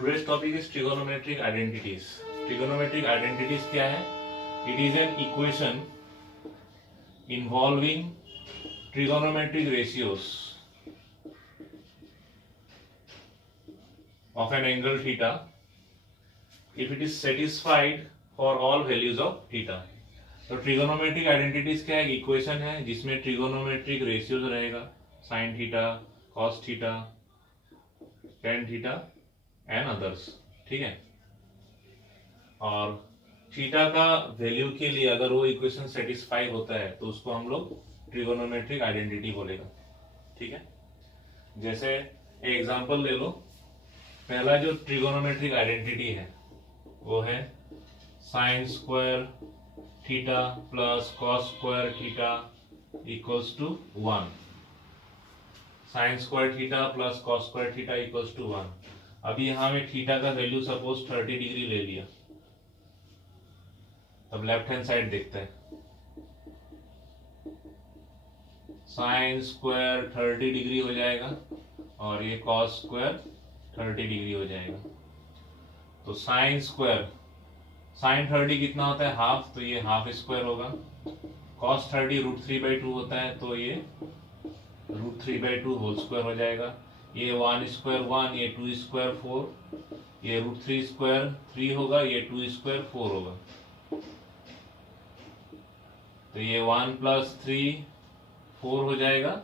today's topic is trigonometric identities. Trigonometric identities क्या है? It is an equation involving trigonometric ratios of an angle theta if it is satisfied for all values of theta. तो trigonometric identities क्या है? Equation है जिसमें trigonometric ratios रहेगा, sine theta, cos theta, tan theta and others. ठीक है. और theta का वैल्यू के लिए अगर वो इक्वेशन सेटिस्फाई होता है तो उसको हम लोग ट्रिगोनोमेट्रिक आइडेंटिटी बोलेगा. ठीक है. जैसे एग्जांपल ले लो. पहला जो ट्रिगोनोमेट्रिक आइडेंटिटी है वो है sine square theta plus cos square theta equals to 1. Sine square theta plus cos square theta equals to 1. अभी यहां में थीटा का वैल्यू सपोज 30 डिग्री ले लिया. तब लेफ्ट हैंड साइड देखते हैं. साइन स्क्वायर 30 डिग्री हो जाएगा और ये कॉस स्क्वायर 30 डिग्री हो जाएगा. तो साइन स्क्वायर, साइन 30 कितना होता है? हाफ, तो ये हाफ स्क्वायर होगा. कॉस 30 √3/2 होता है तो ये √3/2 होल स्क्वायर हो जाएगा. ये 1 स्क्वायर 1, ये 2 स्क्वायर 4, ये √3 स्क्वायर 3 होगा, ये 2 स्क्वायर 4 होगा. तो ये 1 + 3 4 हो जाएगा.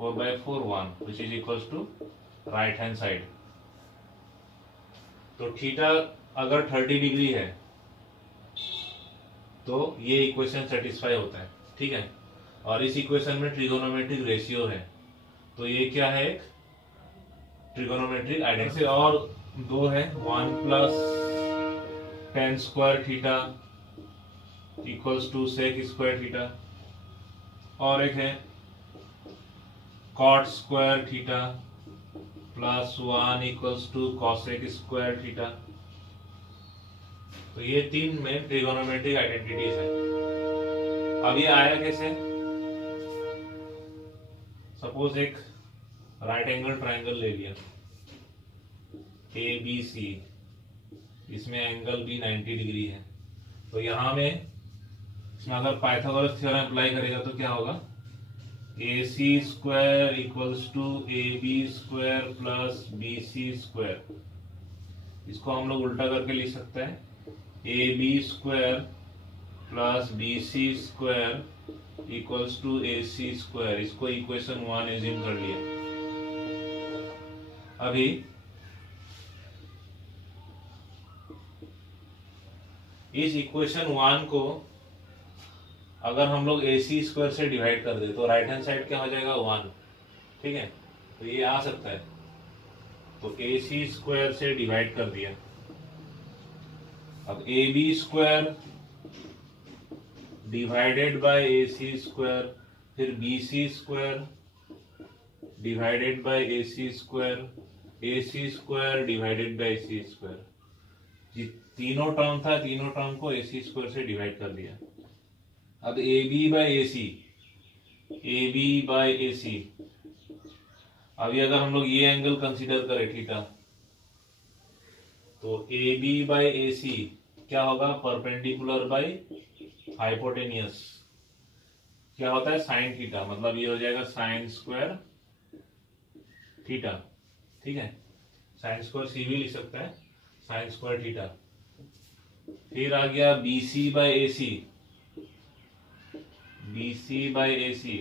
4/4 1 which is equals to right hand side. तो थीटा अगर 30 डिग्री है तो ये इक्वेशन सेटिस्फाई होता है. ठीक है. और इस इक्वेशन में ट्रिगोनोमेट्रिक रेशियो है तो ये क्या है? एक ट्रिगोनोमेट्रिक आइडेंटिटी. और दो है, 1 + tan square theta equals to sec square theta. और एक है cot square theta plus 1 equals to cosec square theta. तो ये तीन में ट्रिगोनोमेट्रिक आइडेंटिटीज है. अब ये आया कैसे? सपोज एक राइट एंगल ट्राइंगल ले लिया ABC, इसमें एंगल भी 90 डिग्री है. तो यहां में इसमें अगर पाइथागोरस थ्योरम अप्लाई करेगा तो क्या होगा? AC square equals to AB square plus BC square. इसको हम लोग उल्टा करके लिख सकते हैं AB square plus BC square equals to AC square. इसको इक्वेशन 1 एज्यूम कर लिया. अभी इस इक्वेशन 1 को अगर हम लोग AC स्क्वायर से डिवाइड कर दे तो राइट हैंड साइड क्या हो जाएगा? 1. ठीक है. तो ये आ सकता है. तो AC स्क्वायर से डिवाइड कर दिया. अब AB square divided bye AC square, फिर BC square divided bye AC square, AC square divided bye AC square. तीनों टर्म था, तीनों टर्म को AC स्क्वायर से डिवाइड कर दिया. अब AB बाय AC. अभी अगर हम लोग ये एंगल कंसीडर करें थीटा तो AB बाय AC क्या होगा? Perpendicular by hypotenuse. क्या होता है? Sine theta. मतलब ये हो जाएगा साइन स्क्वायर थीटा. ठीक है. साइन स्क्वायर C भी लिख सकता है, साइन स्क्वायर थीटा. फिर आ गया BC by AC. BC by AC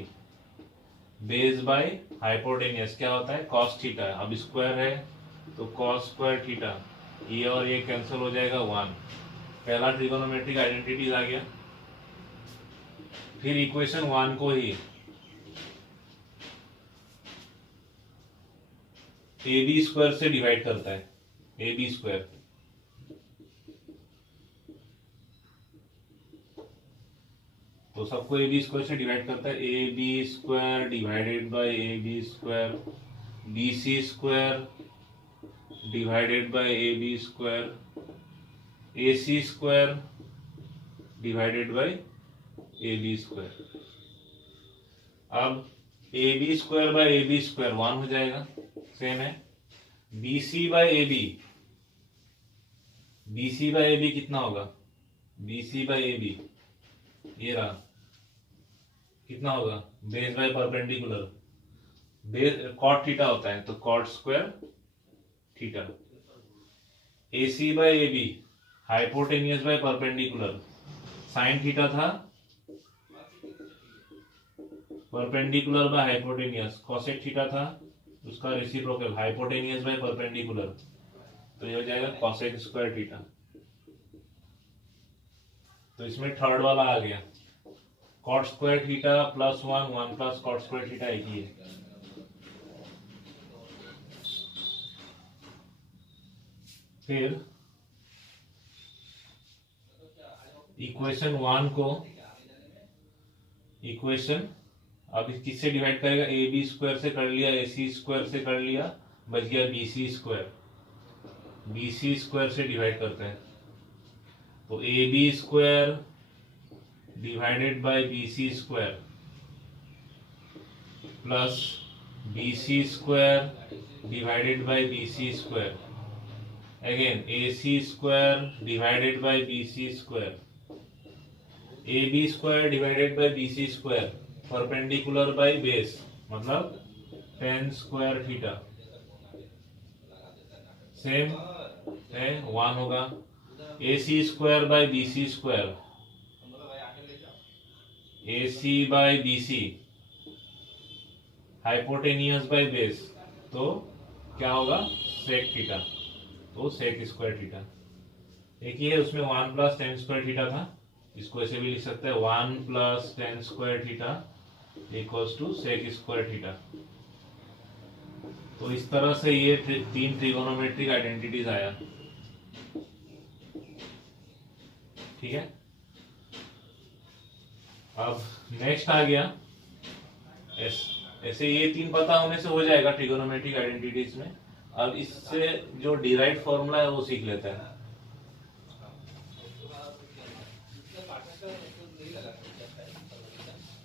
base by hypotenuse क्या होता है? Cos theta. अब स्क्वायर है तो कॉस स्क्वायर थीटा. ये और ये कैंसिल हो जाएगा 1. पहला ट्रिगोनोमेट्रिक आइडेंटिटीज आ गया. फिर इक्वेशन 1 को ही AB स्क्वायर से डिवाइड करता है. AB स्क्वायर तो सबको AB स्क्वायर से डिवाइड करता है. AB square divided by AB square, BC square divided by AB square, AC square divided by AB square. अब AB square by AB square 1 हो जाएगा. सेम है. BC by AB, BC by AB कितना होगा? BC by AB ये रहा, कितना होगा? Base by perpendicular, base cot theta होता है तो cot square theta. AC by AB hypotenuse by perpendicular, sine theta था, perpendicular by hypotenuse cosec theta था, उसका रेसिप्रोकल हाइपोटेनियस बाय परपेंडिकुलर, तो ये हो जाएगा कोसेक स्क्वायर थीटा। तो इसमें थर्ड वाला आ गया, cot square theta plus 1, 1 plus cot square theta एक ही है। फिर इक्वेशन 1 को इक्वेशन अब किससे डिवाइड करेगा? ए बी स्क्वायर से कर लिया, ए सी स्क्वायर से कर लिया, बच गया B C square, B C square से डिवाइड करते हैं तो A B square divided by B C square plus B C square divided by B C square, again A C square divided by B C square, A B square divided by B C square, perpendicular by base मतलब tan square theta, same है 1 होगा। A C square by B C square, A C bye B C hypotenuse by base, तो क्या होगा? Sec theta, तो sec square theta. एक ही है, उसमें 1 प्लस tan स्क्वायर थीटा था, इसको ऐसे भी लिख सकते हैं 1 plus tan square theta equals to sec square theta. तो इस तरह से ये 3 ट्रिगोनोमेट्रिक आइडेंटिटीज आया, ठीक है। अब नेक्स्ट आ गया ऐसे ये 3 पता होने से हो जाएगा ट्रिगोनोमेट्रिक आइडेंटिटीज में। अब इससे जो डिराइव्ड फॉर्मूला है वो सीख लेते हैं।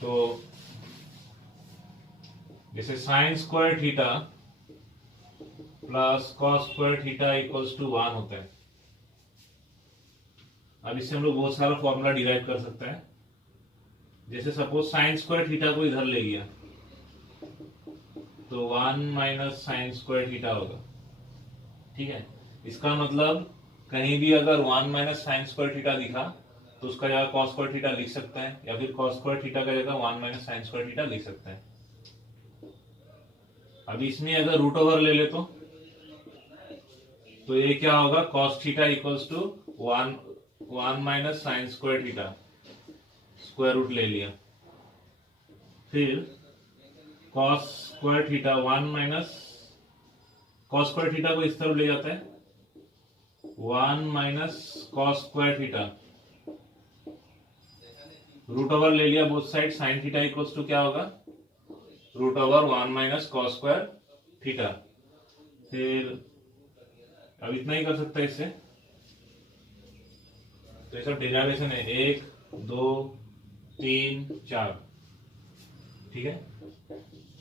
तो जैसे sine square theta plus cos square theta equals to 1 होता है। अब इससे हम लोग बहुत सारा फॉर्मूला डिराइव कर सकते हैं। जैसे सपोज साइन स्क्वायर थीटा को इधर ले गया तो 1 माइनस साइन स्क्वायर थीटा होगा, ठीक है। इसका मतलब कहीं भी अगर 1 माइनस साइन स्क्वायर थीटा दिखा तो उसका जगह कॉस स्क्वायर थीटा लिख सकते हैं, या फिर कॉस स्क्वायर थीटा का जगह 1 माइनस साइन स्क्वायर थीटा लिख सकते हैं। अब इसमें अगर रूट ओवर ले ले तो ये क्या होगा? Cos theta equals to 1 minus sine square theta, square root ले लिया। फिर cos square theta 1 minus cos square theta को इस तरफ ले जाता है 1 minus cos square theta, root over ले लिया both side, sine theta equals to क्या होगा? Root over 1 minus cos square theta. फिर अब इतना ही कर सकते हैं इससे, तो ये सब डेरिवेशन है 1 2 3 4, ठीक है।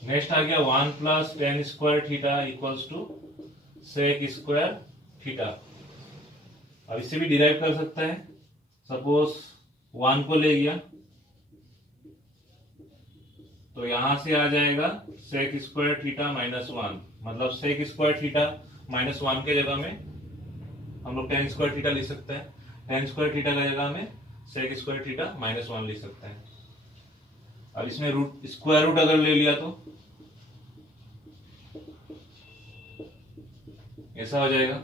नेक्स्ट आ गया 1 plus tan square theta equals to sec square theta. अब इससे भी डिराइव कर सकते हैं। सपोज 1 को ले गया तो यहां से आ जाएगा सेक स्क्वायर थीटा माइनस 1, मतलब सेक स्क्वायर थीटा माइनस 1 के जगह में हम लोग tan स्क्वायर थीटा लिख सकते हैं, tan स्क्वायर थीटा की जगह में सेक स्क्वायर थीटा माइनस 1 लिख सकते हैं। अब इसमें रूट स्क्वायर रूट अगर ले लिया तो ऐसा हो जाएगा।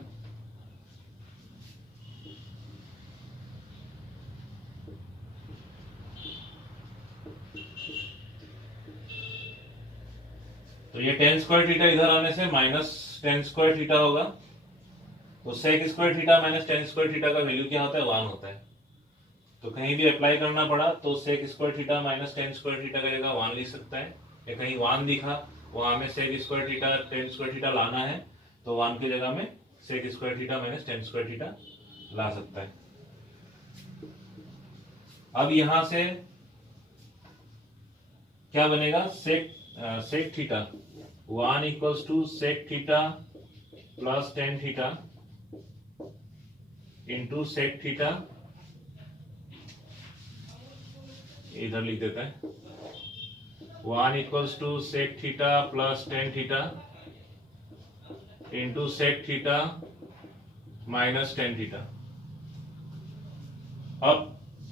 तो ये tan स्क्वायर थीटा इधर आने से माइनस tan स्क्वायर थीटा होगा, तो sec square theta minus tan square theta का वैल्यू क्या होता है? 1 होता है। तो कहीं भी अप्लाई करना पड़ा तो sec square theta minus tan square theta का जगह 1 लिख सकता है, या कहीं 1 दिखा वहां में sec square theta tan square theta लाना है तो 1 की जगह में sec square theta minus tan square theta ला सकता है। अब यहां से क्या बनेगा? Sec theta 1 equals to sec theta plus tan theta into sec theta, इधर लिख देते हैं 1 equals to sec theta plus tan theta into sec theta minus tan theta. अब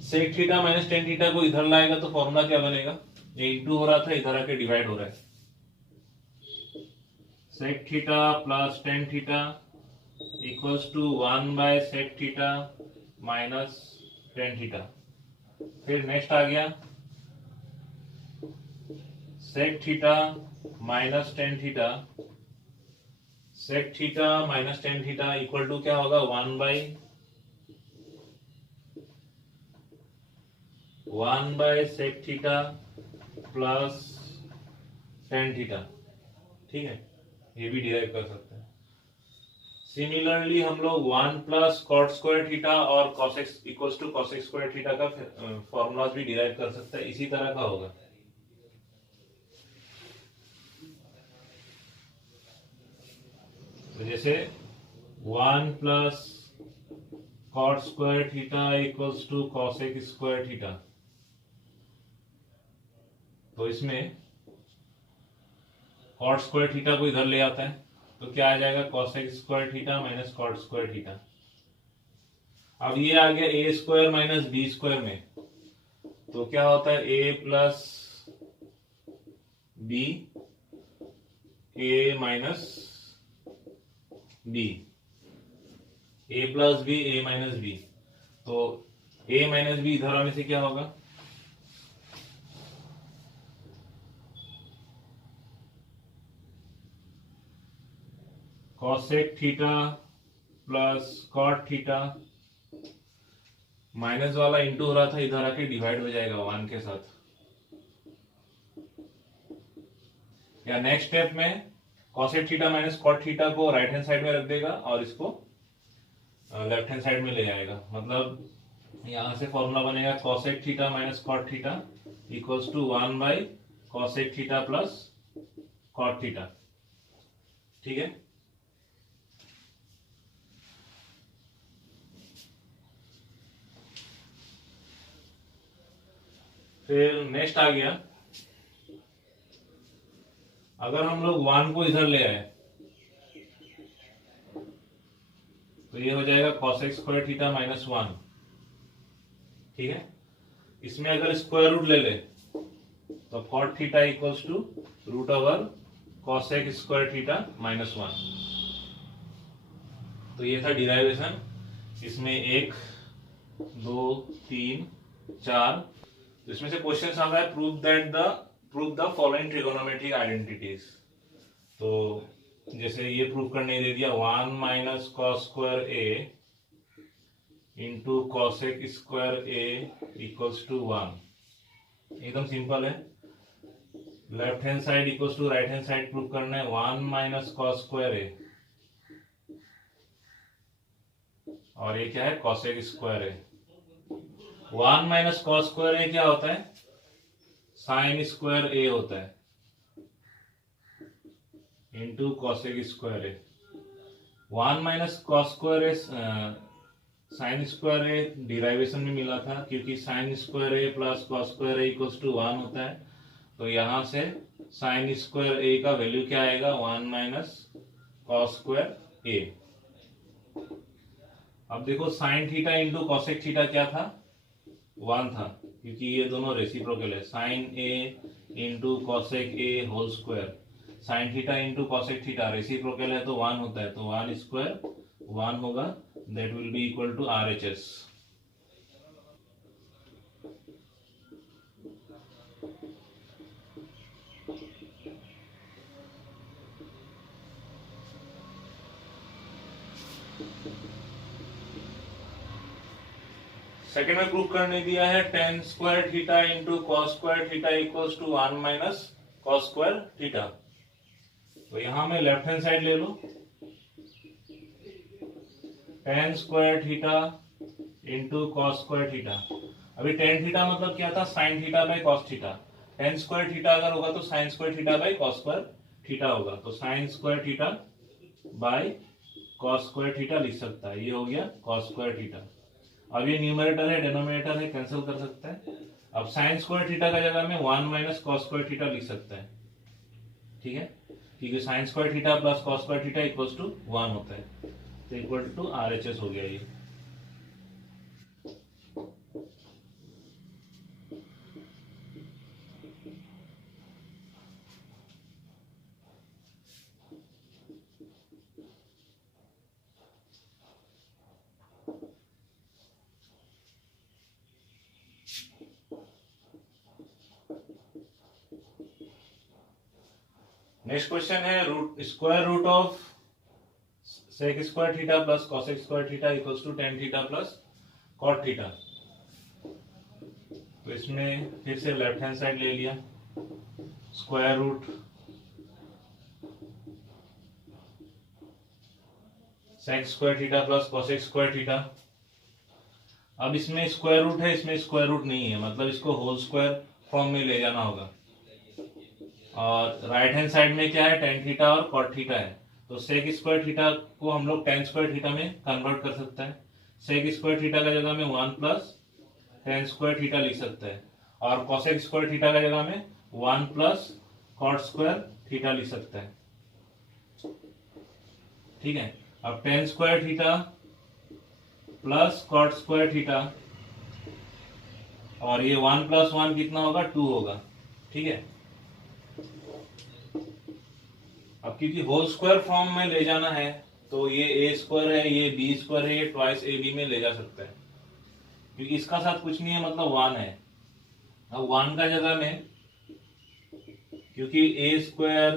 sec theta minus tan theta को इधर लाएगा तो फॉर्मूला क्या बनेगा, ये इंटू हो रहा था इधर आके डिवाइड हो रहा है, sec theta plus tan theta equals to 1 by sec theta minus tan theta. फिर नेक्स्ट आ गया sec theta minus tan theta, sec theta minus tan theta equal to क्या होगा 1 by sec theta plus tan theta. ठीक है, ये भी derive कर सकते हैं। सिमिलरली हम लोग 1 प्लस कॉट स्क्वायर थीटा और cosec equals to cosec square theta का फॉर्मूला भी डिराइव कर सकते हैं, इसी तरह का होगा। तो जैसे 1 plus cot square theta equals to cosec square theta, तो इसमें कॉट स्क्वायर थीटा को इधर ले आता है तो क्या आ जाएगा cosec square theta minus cot square theta. अब ये आ गया A square minus B square में, तो क्या होता है A plus B, A minus B, A plus B, A minus B. तो ए माइनस बी इधर आने से क्या होगा, cosec theta plus cot theta, minus वाला इंटू हो रहा था इधर आके डिवाइड हो जाएगा 1 के साथ। या नेक्स्ट स्टेप में cosec theta minus cot theta को राइट हैंड साइड में रख देगा और इसको लेफ्ट हैंड साइड में ले आएगा। मतलब यहां से फॉर्मूला बनेगा cosec theta minus cot theta equals to 1 by cosec theta plus cot theta. ठीक है, फिर नेक्स्ट आ गया, अगर हम लोग 1 को इधर ले आए तो ये हो जाएगा कॉसेक स्क्वायर थीटा माइनस 1। ठीक है, इसमें अगर स्क्वायर रूट ले ले तो cot theta equals to root over cosec square theta minus 1। तो ये था डिराइवेशन। इसमें 1 2 3 4, इसमें से क्वेश्चन आता है prove the following trigonometric identities. तो जैसे ये प्रूव करने दे दिया 1 minus cos square A into cosec square A equals to 1। एकदम सिंपल है, left hand side equals to right hand side prove करना है। 1 माइनस कॉस स्क्वायर ए और ये क्या है cosec square A. 1 minus cos square A क्या होता है, साइन स्क्वायर ए होता है into cosec square A. 1 minus cos square A sine square A derivation में मिला था, क्योंकि sine square A plus cos square A equals to 1 होता है। तो यहां से साइन स्क्वायर ए का वैल्यू क्या आएगा 1 माइनस कॉस स्क्वायर ए। अब देखो sine theta into cosec theta क्या था 1 था, क्योंकि ये दोनों रेसिप्रोकल है। Sine A into cosec A whole square, sine theta into cosec theta reciprocal है तो 1 होता है, तो 1 स्क्वायर 1 होगा, that will be equal to RHS। Second में प्रूव करने दिया है tan square theta into cos square theta equals to 1 minus cos square theta. तो यहां में लेफ्ट हैंड साइड ले लो, tan square theta into cos square theta. अभी टेन थीटा मतलब क्या था, sine theta by cos theta. Tan square theta अगर होगा तो sine square theta by cos square theta होगा, तो sine square theta by cos square theta लिख सकता है। ये हो गया कॉस स्क्वायर थीटा। अब ये न्यूमरेटर है, डिनोमिनेटर है, कैंसिल कर सकता है। अब साइन स्क्वायर थीटा का जगह में 1 माइनस कॉस स्क्वायर थीटा लिख सकता है। ठीक है, क्योंकि sine square theta plus cos square theta equals to 1 होता है, तो इक्वल टू RHS हो गया ये। नेक्स्ट क्वेश्चन है square root of sec square theta plus cosec square theta equals to tan theta plus cot theta. तो इसमें फिर से लेफ्ट हैंड साइड ले लिया, square root sec square theta plus cosec square theta. अब इसमें square root है, इसमें स्क्वायर रूट नहीं है, मतलब इसको होल स्क्वायर फॉर्म में ले जाना होगा। और राइट हैंड साइड में क्या है, टेन थीटा और कॉट थीटा है, तो सेक स्क्वायर थीटा को हम लोग टेन स्क्वायर थीटा में कन्वर्ट कर सकते हैं। सेक स्क्वायर थीटा का जगह में 1 प्लस टेन स्क्वायर थीटा लिख सकते हैं, और कॉसेक स्क्वायर थीटा का जगह में 1 प्लस कॉट स्क्वायर थीटा लिख सकते हैं। ठीक है, अब tan square theta plus cot square theta, और ये 1 प्लस 1 कितना होगा, 2 होगा। ठीक है, अब क्योंकि होल स्क्वायर फॉर्म में ले जाना है, तो ये ए स्क्वायर है, ये बी स्क्वायर है, ये ट्वाइस ए बी में ले जा सकता है, क्योंकि इसका साथ कुछ नहीं है, मतलब 1 है। अब 1 का जगह में, क्योंकि A square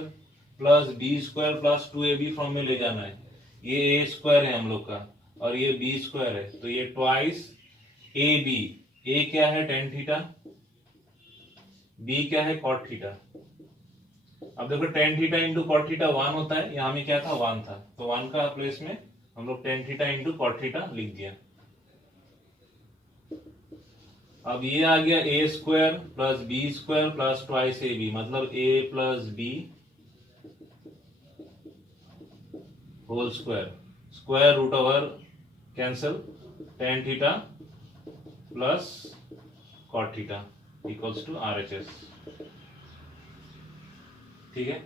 plus B square plus 2ab form में ले जाना है, ये ए स्क्वायर है हम लोग का और ये बी स्क्वायर है, तो ये ट्वाइस ए बी। ए क्या है, टेन थीटा, बी क्या है, कॉट थीटा। अब देखो tan theta into cot theta 1 होता है, यहाँ में क्या था, 1 था, तो 1 का प्लेस में हम लोग tan theta into cot theta लिख दिया। अब ये आ गया A square plus B square plus twice A B, मतलब A plus B whole square, square root over cancel, tan theta plus cot theta equals to RHS। ठीक है।